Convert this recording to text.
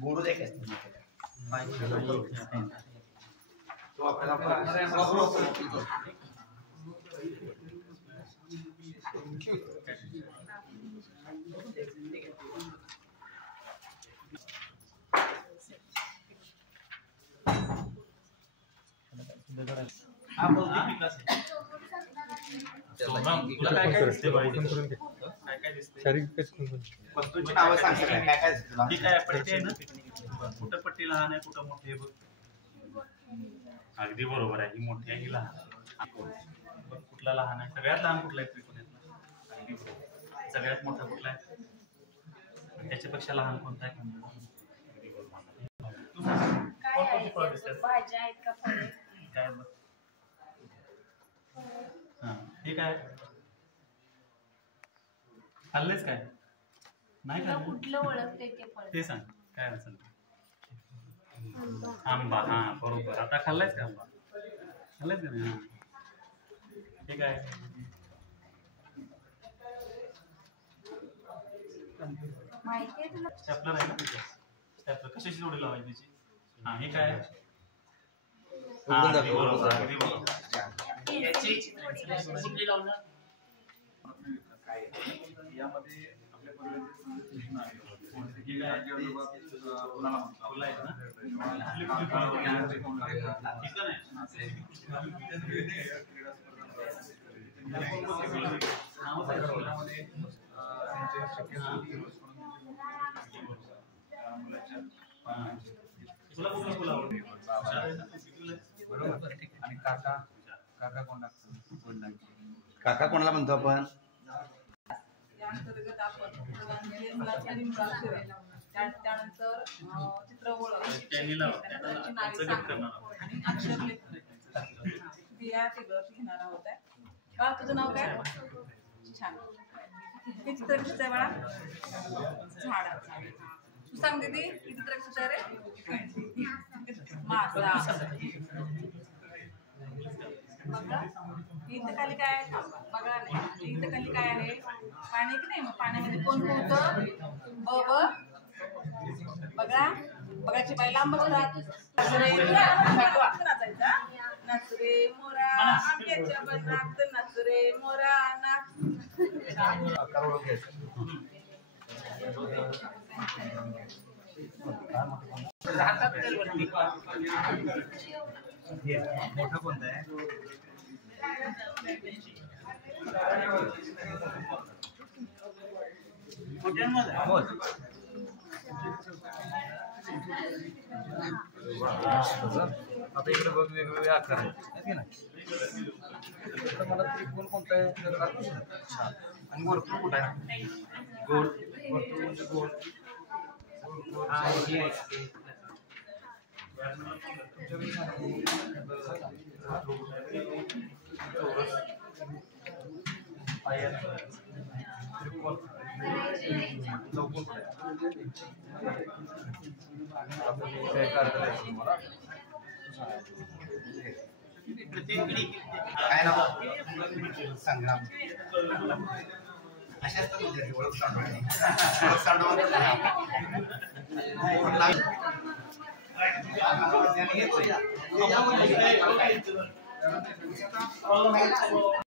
बोरो देखे तो आपल्याला वस्तूंची नावं सांगते काय काय दिसतं ठीक आहे पट्टी आहे ना कुठं पट्टी लहान आहे कुठं मोठी आहे बघ अगदी बरोबर आहे ही मोठी आहे ही लहान बघ कुठला लहान आहे सगळ्यात लहान कुठला आहे त्रिकोणातला अगदी बरोबर सगळ्यात मोठा कुठला आहे त्याच्यापेक्षा लहान कोणता आहे तू सांग कोणती फळं दिसतात भाज्या आहेत का फळे काय बघ हा हे काय खाल्लेच काय नाही तुला खाल्लं कुठलं ओळखते ते फळ ते सांग काय असेल आंबा हा बरोबर आता खाल्लायच का आंबा खाल्लायच का नाही हे काय माहिती आहे तुला स्टॅपलर आहे ना तिथे स्टॅपलर कशाची जोडी लावायची त्याची हा हे काय हा अगदी बरोबर अगदी बरोबर याची कुठली लावणार यामध्ये आपल्या परिवाराचे काका कोणाला म्हणतो आपण अंतर्गत आपण त्यानंतर चित्र आणि अक्षर या टेबलवरती घेणार आहोत बाळा तुझं नाव काय छान हे चित्र कसं आहे बाळा झाडाचं तू सांग दीदी हे चित्र कसं आहे रे मासा बघा इथं खाली काय आहे बघा नाही इथं खाली काय आहे पाणी की नाही मग पाण्यामध्ये कोण कोणतं बघा बघाची बाई लांब नाचरे मोरा आंब्याच्या बनात नाचरे मोरा नाच मोठं कोणतं आहे आता इकडे बघ वेगवेगळे आकार आहेत की नाही. तर मला त्रिकोण कोणता आहे? छान. आणि वर्तुळ कुठं आहे? गोल. वर्तुळ म्हणजे गोल. काय नाव? संग्राम. अशाच तर विद्यार्थी ओळख सांडवणे. ओळख सांडवणे.